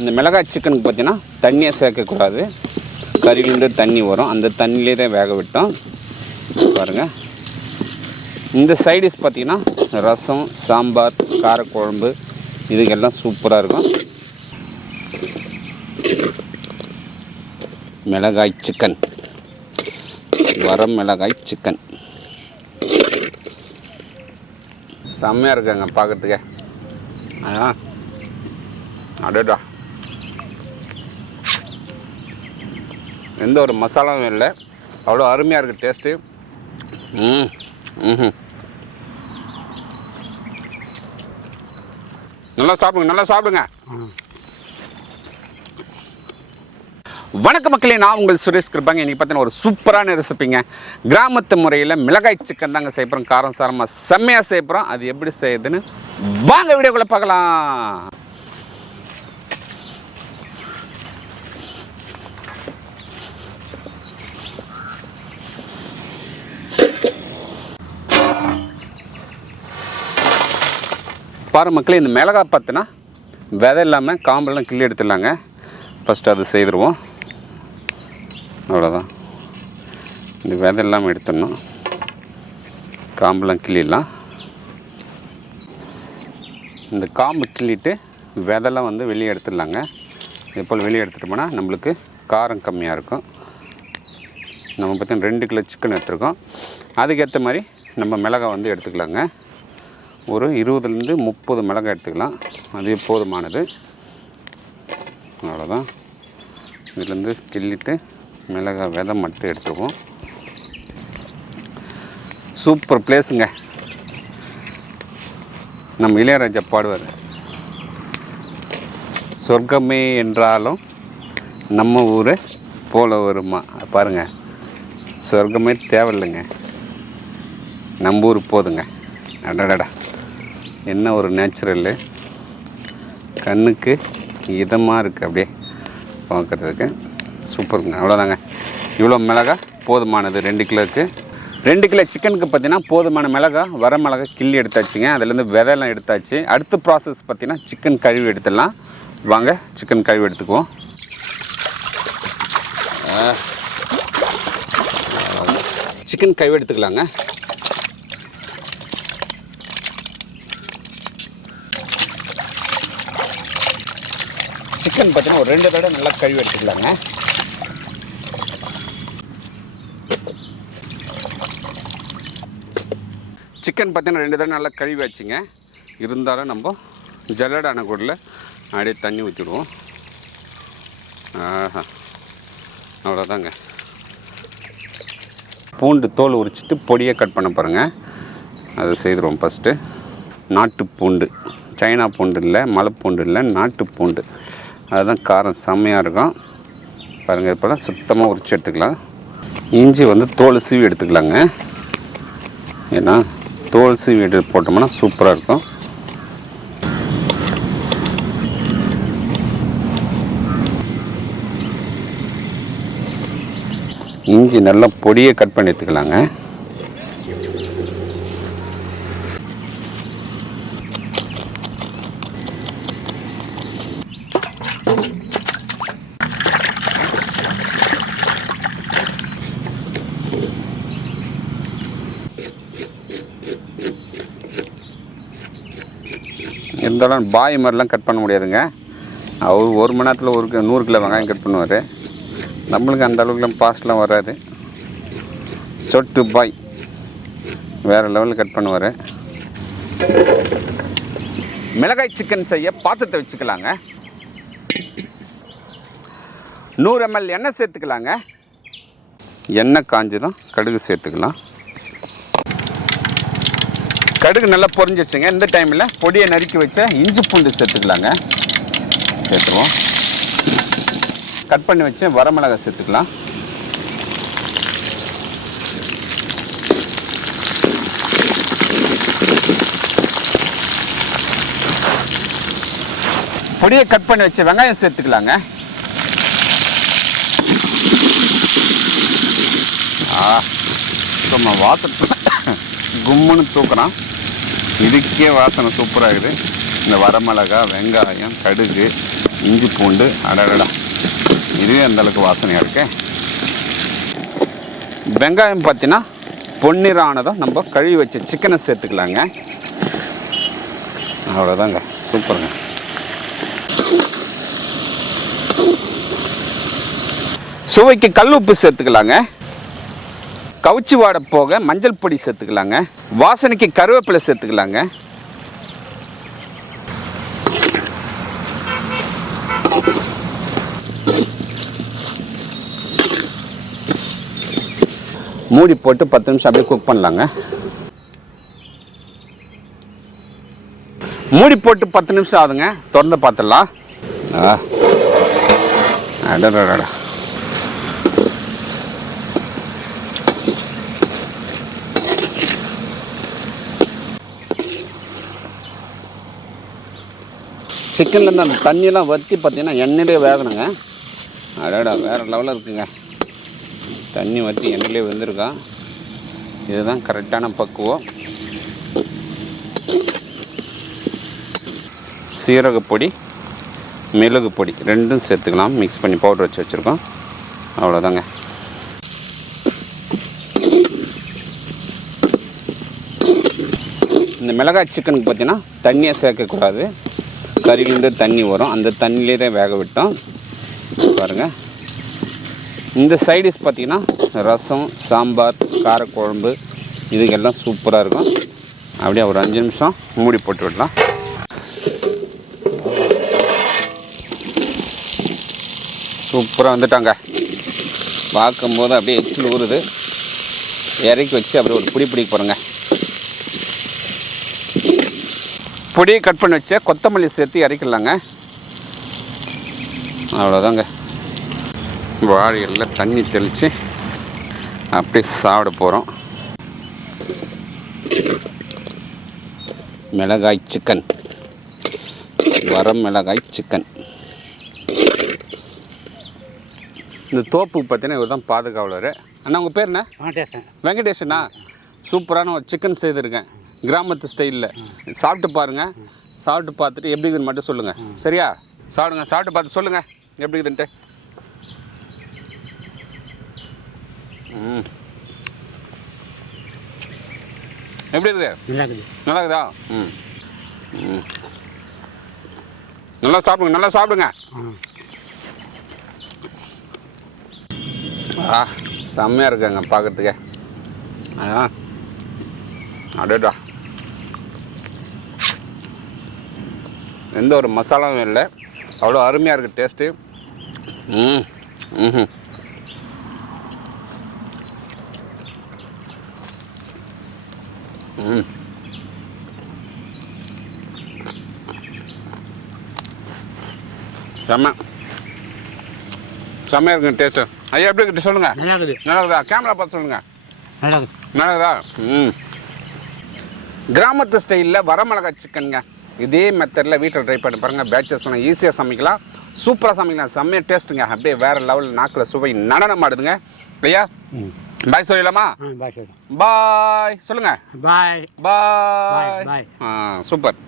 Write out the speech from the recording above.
இந்த மிளகாய் சிக்கனுக்கு பார்த்தீங்கன்னா தண்ணியை சேர்க்கக்கூடாது. கறியிலேருந்து தண்ணி வரும், அந்த தண்ணியிலே தான் வேக விட்டோம். பாருங்கள். இந்த சைடிஷ் பார்த்திங்கன்னா ரசம், சாம்பார், காரக்குழம்பு இதுக்கெல்லாம் சூப்பராக இருக்கும். மிளகாய் சிக்கன், வரம் மிளகாய் சிக்கன் செம்மையாக இருக்குங்க பார்க்குறதுக்கே. அடடா, எந்த ஒரு மசாலாவும் இல்லை, அவ்வளோ அருமையாக இருக்குது டேஸ்ட்டு. நல்லா சாப்பிடுங்க, நல்லா சாப்பிடுங்க. வணக்க மக்களே, நான் உங்கள் சுரேஷ் கிருபாங்க. இன்றைக்கி பார்த்தீங்கன்னா ஒரு சூப்பரான ரெசிப்பிங்க. கிராமத்து முறையில் மிளகாய் சிக்கன் தாங்க செய்யப்படுறோம். காரம் சாரமாக செம்மையாக செய்யப்படுறோம். அது எப்படி செய்யுதுன்னு வாங்க வீடியோக்குள்ளே பார்க்கலாம். பாரு மக்களே, இந்த மிளகாய் பார்த்தினா விதை இல்லாமல் காம்பெல்லாம் கிள்ளி எடுத்துடலாங்க. ஃபஸ்ட்டு அது செய்துருவோம். அவ்வளோதான். இந்த விதை இல்லாமல் எடுத்துடணும், காம்பெல்லாம் கிள்ளிடலாம். இந்த காம்பு கிள்ளிட்டு விதெல்லாம் வந்து வெளியே எடுத்துடலாங்க. இது போல் வெளியே எடுத்துட்டோம்னா நம்மளுக்கு காரம் கம்மியாக இருக்கும். நம்ம பார்த்தீங்கன்னா 2 கிலோ சிக்கன் எடுத்துருக்கோம். அதுக்கேற்ற மாதிரி நம்ம மிளகாய் வந்து எடுத்துக்கலாங்க. ஒரு 20லேருந்து 30 மிளகாய் எடுத்துக்கலாம், அதுவே போதுமானது. அவ்வளோதான். இதுலேருந்து கிள்ளிட்டு மிளகாய் விதை மட்டும் எடுத்துக்குவோம். சூப்பர் பிளேஸுங்க. நம்ம இளையராஜா பாடுவார், சொர்க்கமே என்றாலும் நம்ம ஊரை போல வருமா. பாருங்கள், சொர்க்கமே தேவையில்லைங்க, நம்ம ஊர் போதுங்க. அடடடா, என்ன ஒரு நேச்சுரல்லு, கண்ணுக்கு இதமாக இருக்குது அப்படியே பார்க்குறதுக்கு. சூப்பருங்க. அவ்வளோதாங்க. இவ்வளோ மிளகாய் போதுமானது 2 கிலோவுக்கு. 2 கிலோ சிக்கனுக்கு பார்த்தீங்கன்னா போதுமான மிளகாய், வர மிளகாய் கிள்ளி எடுத்தாச்சுங்க. அதுலேருந்து விதையெல்லாம் எடுத்தாச்சு. அடுத்த ப்ராசஸ் பார்த்தீங்கன்னா சிக்கன் கழுவி எடுத்துடலாம். வாங்க சிக்கன் கழுவி எடுத்துக்குவோம். சிக்கன் கழுவி எடுத்துக்கலாங்க. சிக்கன் பார்த்தீங்கன்னா ஒரு 2 தடவை நல்லா கழுவி எடுத்துக்கலாங்க. சிக்கன் பார்த்தீங்கன்னா 2 தடவை நல்லா கழுவி வச்சுங்க. இருந்தாலும் நம்ம ஜல்லடான கூடல அப்படியே தண்ணி ஊற்றிடுவோம். அவ்வளோதாங்க. பூண்டு தோல் உரிச்சிட்டு பொடியை கட் பண்ண பாருங்கள், அதை செய்துடுவோம். ஃபஸ்ட்டு நாட்டு பூண்டு, சைனா பூண்டு இல்லை, மலை பூண்டு இல்லை, நாட்டு பூண்டு. அதுதான் காரம் செம்மையாக இருக்கும். பாருங்கள், இப்போலாம் சுத்தமாக உரிச்சு எடுத்துக்கலாம். இஞ்சி வந்து தோல் சீவி எடுத்துக்கலாங்க. ஏன்னா தோல் சீவி எடுத்து போட்டோம்னா சூப்பராக இருக்கும். இஞ்சி நல்லா பொடியை கட் பண்ணி எடுத்துக்கலாங்க. இருந்தாலும் பாய் மாதிரிலாம் கட் பண்ண முடியாதுங்க. அவர் 1 மணி நேரத்தில் 100 கிலோ வெங்காயம் கட் பண்ணுவார். நம்மளுக்கு அந்த அளவுக்குலாம் பாஸ்ட்லாம் வராது. சொட்டு பாய் வேறு லெவலில் கட் பண்ணுவார். மிளகாய் சிக்கன் செய்ய பாத்திரத்தை வச்சுக்கலாங்க. 100 ml எண்ணெய் சேர்த்துக்கலாங்க. எண்ணெய் காஞ்சதும் கடுகு சேர்த்துக்கலாம். கடுகு நல்லா பொரிஞ்சிச்சுங்க. இந்த டைமில் பொடியை நறுக்கி வச்ச இஞ்சி பூண்டு சேர்த்துக்கலாங்க. சேர்த்துருவோம். கட் பண்ணி வச்சு வரமிளகாய் சேர்த்துக்கலாம். பொடியை கட் பண்ணி வச்சு வெங்காயம் சேர்த்துக்கலாங்க. சும்மா வாசனை கும்முன்னு தூக்குறான். இதுக்கே வாசனை சூப்பராக இருக்குது. இந்த வரமிளகாய், வெங்காயம், கடுகு இஞ்சி பூண்டு அடடடா, இதுவே அந்தளவுக்கு வாசனையாக இருக்கு. வெங்காயம் பார்த்தீங்கன்னா பொன்னிறானதும் நம்ம கழுவி வச்ச சிக்கனை சேர்த்துக்கலாங்க. அவ்வளோதாங்க, சூப்பருங்க. சுவைக்கு கல் உப்பு சேர்த்துக்கலாங்க. கவுச்சி வாடை போக மஞ்சள் பொடி சேர்த்துக்கலாங்க. வாசனைக்கு கருவேப்பிலை சேர்த்துக்கலாங்க. மூடி போட்டு 10 நிமிஷம் அப்படியே குக் பண்ணலாங்க. மூடி போட்டு 10 நிமிஷம் ஆகுதுங்க. திறந்து பார்த்துடலாம். அடடடா, சிக்கன்லேருந்து அந்த தண்ணியெல்லாம் வற்றி பார்த்தீங்கன்னா எண்ணெயிலே வேகணுங்க. அடடா, வேறு லெவலில் இருக்குங்க. தண்ணி வற்றி எண்ணெயிலே வெந்திருக்கான். இதுதான் கரெக்டான பக்குவம். சீரகப்பொடி, மிளகு பொடி ரெண்டும் சேர்த்துக்கலாம். மிக்ஸ் பண்ணி பவுடர் வச்சு வச்சுருக்கோம். அவ்வளோதாங்க. இந்த மிளகாய் சிக்கனுக்கு பார்த்தீங்கன்னா தண்ணியை சேர்க்கக்கூடாது. கறியிலேருந்து தண்ணி வரும், அந்த தண்ணியிலே தான் வேக விட்டோம். பாருங்கள். இந்த சைடிஷ் பார்த்திங்கன்னா ரசம், சாம்பார், காரக்குழம்பு இதுக்கெல்லாம் சூப்பராக இருக்கும். அப்படியே ஒரு 5 நிமிஷம் மூடி போட்டு விடலாம். சூப்பராக வந்துட்டாங்க. பார்க்கும்போது அப்படியே எச்சில் ஊறுது. இறக்கி வச்சு அப்படியே ஒரு பிடி பிடிக்க போகிறோங்க. பொடியை கட் பண்ணி வச்சு கொத்தமல்லி சேர்த்து இறக்கிடலாங்க. அவ்வளோதாங்க. வாழையில் தண்ணி தெளித்து அப்படியே சாப்பிட போகிறோம். மிளகாய் சிக்கன், மிளகாய் சிக்கன். இந்த தோப்புக்கு பார்த்தீங்கன்னா இவர் தான் பாதுகாவலர். அண்ணா, உங்கள் பேர் என்ன? வெங்கடேஷனா? சூப்பரான ஒரு சிக்கன் செய்திருக்கேன், கிராமத்து ஸ்டைலில். சாப்பிட்டு பாருங்கள். சாப்பிட்டு பார்த்துட்டு எப்படி இருக்குதுன்னு மட்டும் சொல்லுங்கள். சரியா? சாப்பிடுங்க. சாப்பிட்டு பார்த்து சொல்லுங்கள் எப்படி இருக்குதுன்ட்டு. எப்படி இருக்குது? நல்லா இருக்குதா? நல்லா சாப்பிடுங்க, நல்லா சாப்பிடுங்க. செம்மையாக இருக்காங்க பார்க்குறதுக்கு. அடடா, எந்த ஒரு மசாலாவும் இல்லை, அவ்வளோ அருமையாக இருக்குது டேஸ்ட்டு. செம்மையாக இருக்குங்க டேஸ்ட்டு. ஐயா, எப்படி இருக்குது சொல்லுங்கள். நல்லா இருக்குது. நல்லா இருக்குதா? கேமரா பார்த்து சொல்லுங்கள். நல்லா இருக்குதா? கிராமத்து ஸ்டைலில் வரமிளகாய் சிக்கனுங்க. இதே மெத்தடில் வீட்டில் ட்ரை பண்ணி பாருங்கள். பேச்சஸ்லாம் ஈஸியாக சமைக்கலாம், சூப்பராக சமைக்கலாம். செம்மையாக டேஸ்ட்டுங்க. அப்படியே வேறு லெவலில் நாக்கில் சுவை நடனம் ஆடுதுங்க. ஐயா, பாய் சொல்லலாமா? பாய் சொல்லுங்கள். பாய் பாய். சூப்பர்.